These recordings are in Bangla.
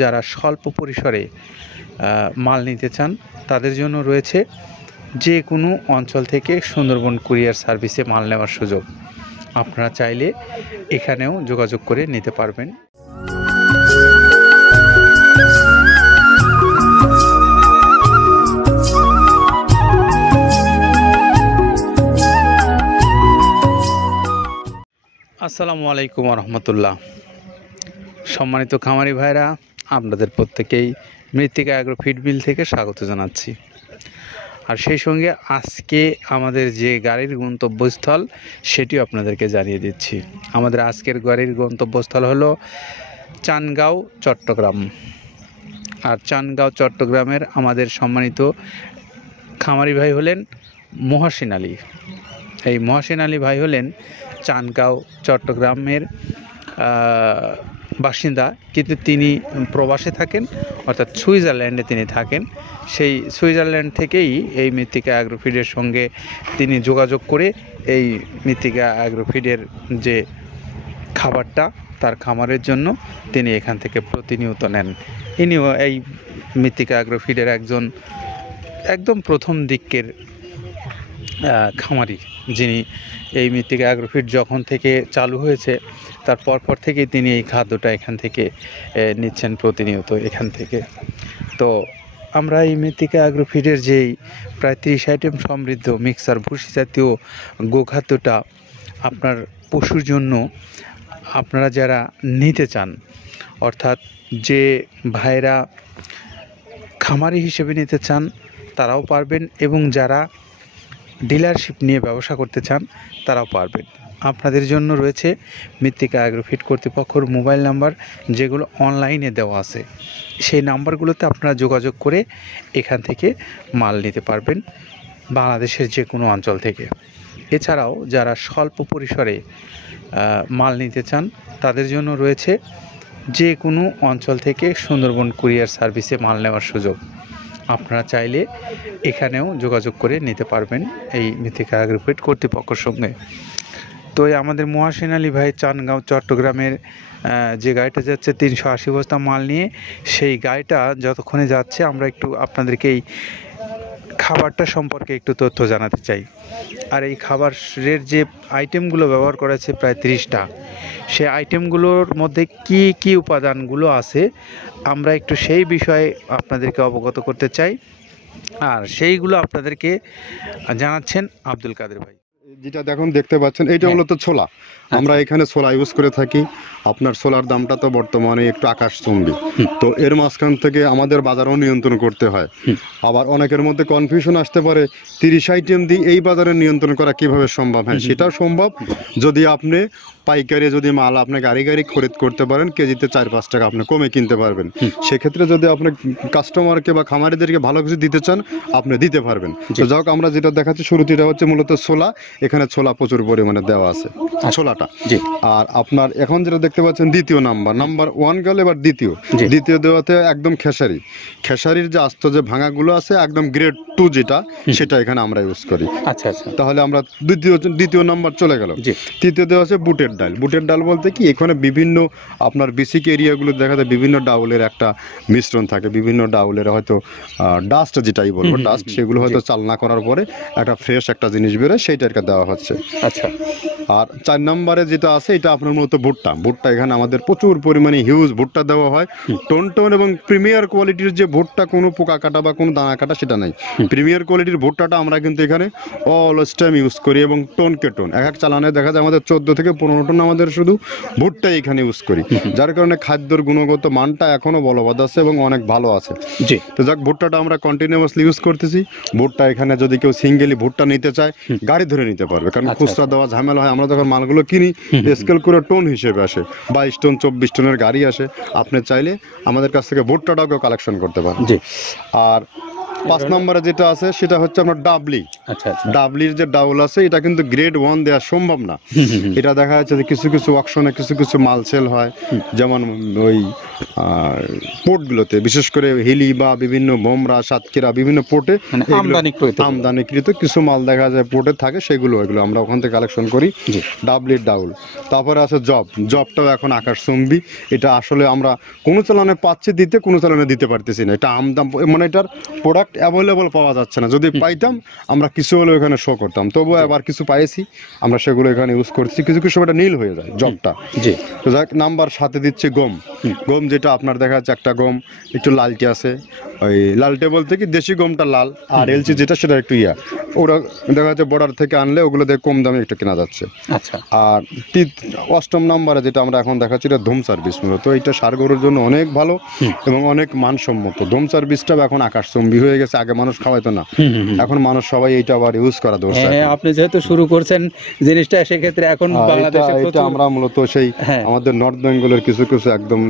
যারা স্বল্প পরিসরে মাল নিতে চান তাদের জন্য রয়েছে যে কোনো অঞ্চল থেকে সুন্দরবন কুরিয়ার সার্ভিসে মাল নেওয়ার সুযোগ। আপনারা চাইলে এখানেও যোগাযোগ করে নিতে পারবেন। আসসালামু আলাইকুম রহমতুল্লাহ। সম্মানিত খামারি ভাইরা, আপনাদের প্রত্যেকেই মৃত্তিকা অ্যাগ্রো ফিড মিল থেকে স্বাগত জানাচ্ছি। আর সেই সঙ্গে আজকে আমাদের যে গাড়ির গন্তব্যস্থল সেটিও আপনাদেরকে জানিয়ে দিচ্ছি। আমাদের আজকের গাড়ির গন্তব্যস্থল হলো চানগাঁও, চট্টগ্রাম। আর চানগাঁও চট্টগ্রামের আমাদের সম্মানিত খামারি ভাই হলেন মহসিন আলী। এই মহসিন আলী ভাই হলেন চানগাঁও চট্টগ্রামের বাসিন্দা, কিন্তু তিনি প্রবাসে থাকেন, অর্থাৎ সুইজারল্যান্ডে তিনি থাকেন। সেই সুইজারল্যান্ড থেকেই এই মৃত্তিকা অ্যাগ্রোফিডের সঙ্গে তিনি যোগাযোগ করে এই মৃত্তিকা অ্যাগ্রোফিডের যে খাবারটা তার খামারের জন্য তিনি এখান থেকে প্রতিনিয়ত নেন। ইনিও এই মৃত্তিকা অ্যাগ্রোফিডের একদম প্রথম দিকের খামারি, যিনি এই মৃত্তিকা অ্যাগ্রোফিড যখন থেকে চালু হয়েছে তার পর থেকেই তিনি এই খাদ্যটা এখান থেকে নিচ্ছেন প্রতিনিয়ত এখান থেকে। তো আমরা এই মৃত্তিকা অ্যাগ্রোফিডের যেই প্রায় 30 আইটেম সমৃদ্ধ মিক্সার ভুসি জাতীয় গোখাদ্যটা আপনার পশুর জন্য আপনারা যারা নিতে চান, অর্থাৎ যে ভাইরা খামারি হিসেবে নিতে চান তারাও পারবেন, এবং যারা ডিলারশিপ নিয়ে ব্যবসা করতে চান তারাও পারবেন। আপনাদের জন্য রয়েছে মৃত্তিকা অ্যাগ্রোফিড কর্তৃপক্ষের মোবাইল নাম্বার, যেগুলো অনলাইনে দেওয়া আছে। সেই নাম্বারগুলোতে আপনারা যোগাযোগ করে এখান থেকে মাল নিতে পারবেন বাংলাদেশের যে কোনো অঞ্চল থেকে। এছাড়াও যারা স্বল্প পরিসরে মাল নিতে চান তাদের জন্য রয়েছে যে কোনো অঞ্চল থেকে সুন্দরবন কুরিয়ার সার্ভিসে মাল নেওয়ার সুযোগ। আপনারা চাইলে এখানেও যোগাযোগ করে নিতে পারবেন এই মৃত্তিকা অ্যাগ্রোফিড কর্তৃপক্ষের সঙ্গে। তো আমাদের মহসিন আলী ভাই চানগাঁও চট্টগ্রামের যে গাড়িটা যাচ্ছে 380 বস্তা মাল নিয়ে, সেই গাড়িটা যতক্ষণে যাচ্ছে আমরা একটু আপনাদেরকে এই খাবারটা সম্পর্কে একটু তথ্য জানাতে চাই। আর এই খাবারের যে আইটেমগুলো ব্যবহার করা আছে প্রায় 30টা, সেই আইটেমগুলোর মধ্যে কি কি উপাদানগুলো আছে আমরা একটু সেই বিষয়ে আপনাদেরকে অবগত করতে চাই। আর সেইগুলো আপনাদেরকে জানাচ্ছেন আব্দুল কাদের ভাই। যেটা দেখতে পাচ্ছেন এইটা মূলত ছোলা। আমরা এখানে ছোলা ইউজ করে থাকি। আপনার ছোলার দামটা তো বর্তমানে একটু আকাশচুম্বী, তো এর মাঝখান থেকে আমাদের বাজারও নিয়ন্ত্রণ করতে হয়। আবার অনেকের মধ্যে কনফিউশন আসতে পারে 30 আইটেম দিয়ে এই বাজারে নিয়ন্ত্রণ করা কিভাবে সম্ভব। হ্যাঁ, সেটাও সম্ভব যদি আপনি পাইকারি যদি মাল আপনি গাড়ি খরিদ করতে পারেন, কেজিতে 4-5 টাকা আপনি কমে কিনতে পারবেন। সেক্ষেত্রে যদি আপনি কাস্টমারকে বা খামারিদেরকে ভালো কিছু দিতে চান আপনি দিতে পারবেন। তো যাই হোক, আমরা যেটা দেখাচ্ছি শুরুতে এটা হচ্ছে মূলত ছোলা। এখানে ছোলা প্রচুর পরিমাণে দেওয়া আছে ছোলাটা। আর আপনার এখন যেটা দেখতে পাচ্ছেন দ্বিতীয় নাম্বার 1 গেল, এবার দ্বিতীয় দেওয়াতে একদম খেসারির যে আস্ত যে ভাঙাগুলো আছে একদম গ্রেড 2 যেটা, সেটা এখানে আমরা ইউজ করি। আচ্ছা আচ্ছা, তাহলে আমরা দ্বিতীয় নাম্বার চলে গেল। তৃতীয় দেওয়া আছে বুটের ডাল বলতে কি, এখানে বিভিন্ন আপনার বেসিক এরিয়াগুলো দেখা যায় বিভিন্ন ডাউলের একটা মিশ্রণ থাকে, বিভিন্ন ডাউলের হয়তো ডাস্ট যেটাই বলবো ডাস্ট, সেগুলো হয়তো চালনা করার পরে একটা ফ্রেশ একটা জিনিস বেরোয়, সেইটাকে দেওয়া হচ্ছে। আচ্ছা, আর 4 নম্বরে যেটা আছে এটা আপনার মূলত ভুট্টা। এখানে আমাদের প্রচুর পরিমাণে হিউজ ভুট্টা দেওয়া হয়। টোন এবং প্রিমিয়ার কোয়ালিটির যে ভুট্টা, কোনো পোকা কাটা বা কোনো দানা কাটা সেটা নাই। প্রিমিয়ার কোয়ালিটির ভুট্টাটা আমরা কিন্তু এখানে অলওয়েজ টাইম ইউজ করি, এবং টোনকে টোন এক চালানে দেখা যায় আমাদের 14 থেকে 15 টন আমাদের শুধু ভুট্টাই এখানে ইউজ করি, যার কারণে খাদ্যর গুণগত মানটা এখনো বলবৎ আছে এবং অনেক ভালো আছে। তো যাক, ভুট্টাটা আমরা কন্টিনিউয়াসলি ইউজ করতেছি। ভুট্টা এখানে যদি কেউ সিঙ্গেলি ভুট্টা নিতে চায় গাড়ি ধরে নিতে পারবে, কারণ খুচরা দেওয়া ঝামেলা হয়। আমরা যখন মালগুলো কিনি স্কেল করে টোন হিসেবে আসে, 22 টন 24 টনের গাড়ি আসে। আপনি চাইলে আমাদের কাছ থেকে ভুট্টাটাও কেউ কালেকশন করতে পারেন। আর 5 নম্বরে যেটা আছে সেটা হচ্ছে আপনার ডাবলি। আচ্ছা আচ্ছা। ডাবলির যে ডাউল আছে এটা কিন্তু গ্রেড 1 দেওয়া সম্ভব না। এটা দেখা যাচ্ছে যে কিছু কিছু অকশনে কিছু কিছু মাল সেল হয়, যেমন ওই পোর্টগুলোতে, বিশেষ করে হিলি বা বিভিন্ন বোমরা, সাতক্ষীরা বিভিন্ন পোর্টে মানে আমদানিকৃত কিছু মাল দেখা যায় পোর্টে থাকে, সেগুলো এগুলো আমরা ওখান থেকে কালেকশন করি। ডাবলির ডাউল। তারপরে আছে জবটাও এখন আকাশচুম্বী। এটা আসলে আমরা কোনো চালানে পাচ্ছি দিতে, কোনো চালানে দিতে পারতেছি না। এটা আমদাম, মানে এটার প্রোডাক্ট অ্যাভেলেবল পাওয়া যাচ্ছে না। যদি পাইতাম আমরা কিছু হলেও এখানে শো করতাম, তবুও আবার কিছু পাইছি আমরা, সেগুলো এখানে ইউজ করছি। কিছু কিছু সময় নীল হয়ে যায় জবটা। তো যাক, নাম্বার সাথে দিচ্ছে গম। গম যেটা আপনার দেখা যাচ্ছে একটা গম একটু লালটে আছে, ওই লালটে বলতে কি দেশি গমটা লাল, আর এলচি যেটা সেটা একটু ওরা দেখা যাচ্ছে বর্ডার থেকে আনলে ওগুলো দিয়ে কম দামে একটু কেনা যাচ্ছে। আচ্ছা। আর 8ম নম্বরে যেটা আমরা এখন দেখাচ্ছি এটা ধুম সার্ভিস। মূলত এটা ষাঁড় গরুর জন্য অনেক ভালো এবং অনেক মানসম্মত। ধুম সার্ভিসটা এখন আকাশচুম্বী হয়ে গেছে। আগে মানুষ খাওয়াইতো না, এখন মানুষ সবাই এইটা আবার ইউজ করা দরকার। আপনি যেহেতু শুরু করছেন জিনিসটা, সেক্ষেত্রে এখন বাংলাদেশে এটা আমরা মূলত সেই আমাদের নর্থ বেঙ্গলের কিছু কিছু একদম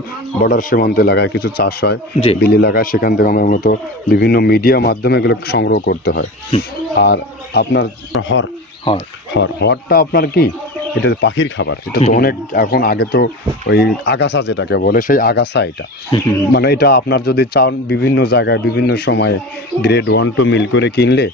বর্ডার সীমান্ত এলাকায় কিছু চাষ হয়, বিল এলাকায়, সেখান থেকে আমরা মূলত বিভিন্ন মিডিয়া মাধ্যমে এগুলো সংগ্রহ করতে হয়। আর আপনার হরটা আপনার কি, এটা পাখির খাবার। এটা তো অনেক এখন, আগে তো ওই আগাছা যেটাকে বলে সেই আগাছা, এটা মানে এটা আপনার যদি চান বিভিন্ন জায়গায় বিভিন্ন সময়ে গ্রেড 1 2 মিল করে কিনলে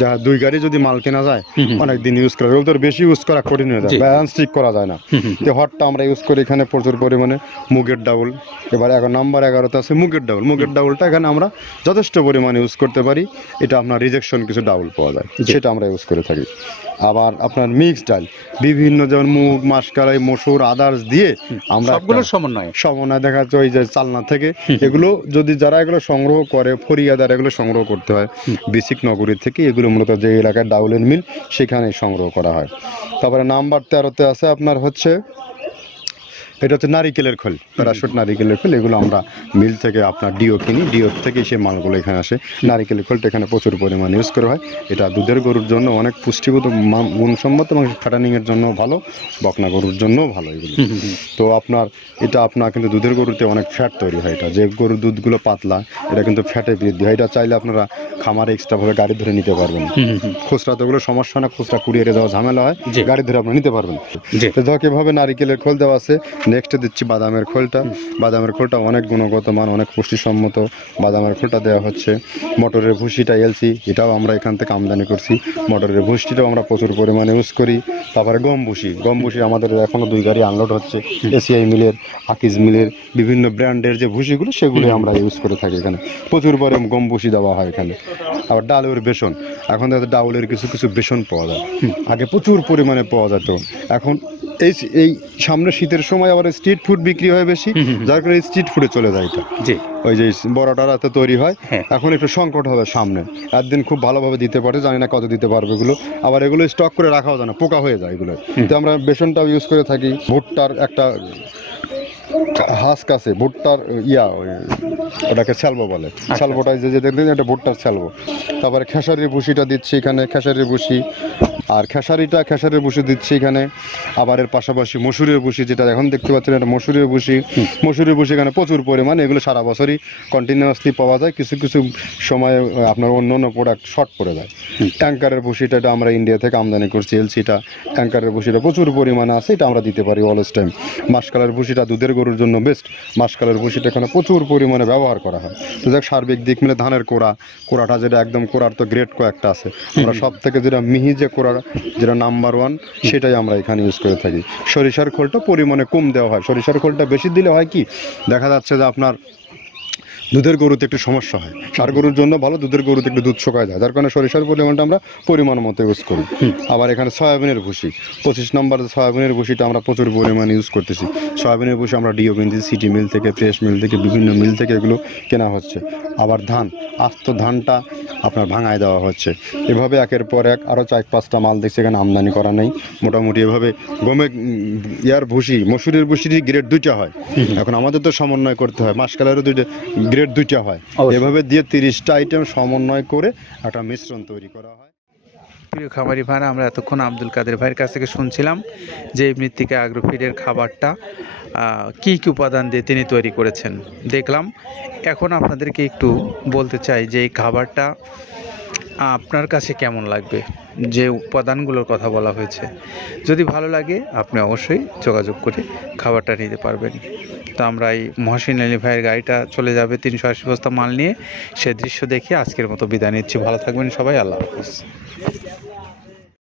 যা 2 গাড়ি যদি মাল কেনা যায় অনেক দিন ইউজ করা যায়। ওদের বেশি ইউজ করা কঠিন হয়ে যায়, ব্যালেন্স ঠিক করা যায় না। তো হটটা আমরা ইউজ করি এখানে প্রচুর পরিমাণে। মুগের ডাউল, এবার নাম্বার 11তে আছে মুগের ডাউল। মুগের ডাউলটা এখানে আমরা যথেষ্ট পরিমাণে ইউজ করতে পারি। এটা আপনার রিজেকশন কিছু ডাউল পাওয়া যায়, সেটা আমরা ইউজ করে থাকি। আবার আপনার মিক্স ডাল, বিভিন্ন যেমন মুগ, মাসকলাই, মসুর, আদার্স দিয়ে আমরা সবগুলোর সমন্বয় দেখা যাচ্ছে ওই যে চালনা থেকে এগুলো যদি যারা এগুলো সংগ্রহ করে, ফরিয়াদার এগুলো সংগ্রহ করতে হয় বেসিক নগরী থেকে। এগুলো মূলত যে এলাকায় ডাউলের মিল সেখানে সংগ্রহ করা হয়। তারপরে নাম্বার 13তে আছে আপনার হচ্ছে, এটা হচ্ছে নারিকেলের খোল, প্যারাশুট নারিকেলের খোল। এগুলো আমরা মিল থেকে আপনার ডিও কিনি, ডিও থেকে সেই মালগুলো এখানে আসে। নারিকেলের খোলটা এখানে প্রচুর পরিমাণে ইউজ করা হয়। এটা দুধের গরুর জন্য অনেক পুষ্টিগত গুণসম্মত এবং ফ্যাটানিংয়ের জন্য ভালো, বকনা গরুর জন্যও ভালো এগুলো। তো আপনার এটা আপনার কিন্তু দুধের গরুতে অনেক ফ্যাট তৈরি হয়। এটা যে গরুর দুধগুলো পাতলা, এটা কিন্তু ফ্যাটে বৃদ্ধি হয়। এটা চাইলে আপনারা খামারে এক্সট্রাভাবে গাড়ি ধরে নিতে পারবেন। খুচরা তো ওগুলো সমস্যা না, খুচরা কুরিয়ারে যাওয়া ঝামেলা হয়, গাড়ি ধরে আপনারা নিতে পারবেন। তো ধর এভাবে নারিকেলের খোল দেওয়া আছে। নেক্সটে দিচ্ছি বাদামের খোলটা। বাদামের খোলটা অনেক গুণগত মান, অনেক পুষ্টিসম্মত। বাদামের খোলটা দেওয়া হচ্ছে। মটরের ভুসিটা এলসি, এটাও আমরা এখান থেকে আমদানি করছি। মটরের ভুসিটাও আমরা প্রচুর পরিমাণে ইউজ করি। তারপরে গম ভুসি আমাদের এখনও 2 গাড়ি আনলোড হচ্ছে। এসিআই মিলের, আকিজ মিলের বিভিন্ন ব্র্যান্ডের যে ভুসিগুলো সেগুলো আমরা ইউজ করে থাকি। এখানে প্রচুর পরিমাণে গম ভুসি দেওয়া হয় এখানে। আবার ডালের বেসন, এখন দেখা ডাউলের কিছু কিছু বেসন পাওয়া যায়, আগে প্রচুর পরিমাণে পাওয়া যেত। এখন এই সামনে শীতের সময় আবার স্ট্রিট ফুড বিক্রি হয় বেশি, যার কারণে স্ট্রিট ফুডে চলে যায়। এটা ওই যে বড়টা রাতে তৈরি হয়, এখন একটু সংকট হবে সামনে। একদিন খুব ভালোভাবে দিতে পারে, জানি না কত দিতে পারবে এগুলো। আবার এগুলো স্টক করে রাখাও যায় না, পোকা হয়ে যায় এগুলো। তো আমরা বেসনটাও ইউজ করে থাকি। ভুট্টার একটা হাস্ক আছে, ভুট্টার ওটাকে স্যালবো বলে, স্যালবোটাই যে দেখবেন এটা ভুট্টার স্যালবো। তারপরে খেসারির ভুসিটা দিচ্ছি এখানে, খেসারির ভুসি। আর খেসারির ভুসি দিচ্ছি এখানে। আবার এর পাশাপাশি মসুরের ভুসি, যেটা এখন দেখতে পাচ্ছেন এটা মসুরের ভুসি। মসুরের ভুসি এখানে প্রচুর পরিমাণে, এগুলো সারা বছরই কন্টিনিউয়াসলি পাওয়া যায়। কিছু কিছু সময়ে আপনার অন্য অন্য প্রোডাক্ট শর্ট পড়ে যায়। ট্যাঙ্কারের ভুসিটা এটা আমরা ইন্ডিয়া থেকে আমদানি করছি, এলসিটা। ট্যাঙ্কারের ভুসিটা প্রচুর পরিমাণে আছে, এটা আমরা দিতে পারি অলওয়েজ টাইম। মাসকালের ভুসিটা দুধের গরুর জন্য বেস্ট। মাসকালের ভুসিটা এখানে প্রচুর পরিমাণে ব্যবহার করা হয়। তো যাক, সার্বিক দিক মিলে ধানের কোড়াটা যেটা একদম কোড়ার তো গ্রেড কয়েকটা আছে, আমরা সব থেকে যেটা মিহি যে কোড়া, যেটা নাম্বার 1, সেটাই আমরা এখানে ইউজ করে থাকি। সরিষার খোলটা পরিমাণে কম দেওয়া হয়। সরিষার খোলটা বেশি দিলে হয় কি, দেখা যাচ্ছে যে আপনার দুধের গরুতে একটু সমস্যা হয়। ষাঁড় গরুর জন্য ভালো, দুধের গরুতে একটু দুধ শুকায় যায়, যার কারণে সরিষার পরিমাণটা আমরা পরিমাণ মতো ইউজ করি। আবার এখানে সয়াবিনের ভুসি, 25 নম্বর সয়াবিনের ভুসিটা আমরা প্রচুর পরিমাণে ইউজ করতেছি। সয়াবিনের ভুসি আমরা ডিও কিনছি, সিটি মিল থেকে, ফ্রেশ মিল থেকে, বিভিন্ন মিল থেকে এগুলো কেনা হচ্ছে। আবার ধান, আস্ত ধানটা আপনার ভাঙায় দেওয়া হচ্ছে। এভাবে একের পর এক আরও 4-5টা মাল দেখছি এখানে আমদানি করা নেই। মোটামুটি এভাবে গমে ভুসি, মসুরের ভুসিরই গ্রেড 2টা হয়। এখন আমাদের তো সমন্বয় করতে হয়, মাসকালেরও গ্রেড 2টা হয়। এভাবে দিয়ে 30টা আইটেম সমন্বয় করে একটা মিশ্রণ তৈরি করা হয়। প্রিয় খামারি ভাইরা, আমরা এতক্ষণ আব্দুল কাদের ভাইয়ের কাছ থেকে শুনছিলাম যে এই মৃত্তিকা অ্যাগ্রোফিডের খাবারটা কী কী উপাদান দিয়ে তিনি তৈরি করেছেন দেখলাম। এখন আপনাদেরকে একটু বলতে চাই যে এই খাবারটা আপনার কাছে কেমন লাগবে, যে উপাদানগুলোর কথা বলা হয়েছে। যদি ভালো লাগে আপনি অবশ্যই যোগাযোগ করে খাবারটা নিতে পারবেন। তো আমরা এই মহসিন আলী ভাইয়ের গাড়িটা চলে যাবে 380 বস্তা মাল নিয়ে, সে দৃশ্য দেখে আজকের মতো বিদায় নিচ্ছি। ভালো থাকবেন সবাই, আল্লাহ হাফিজ।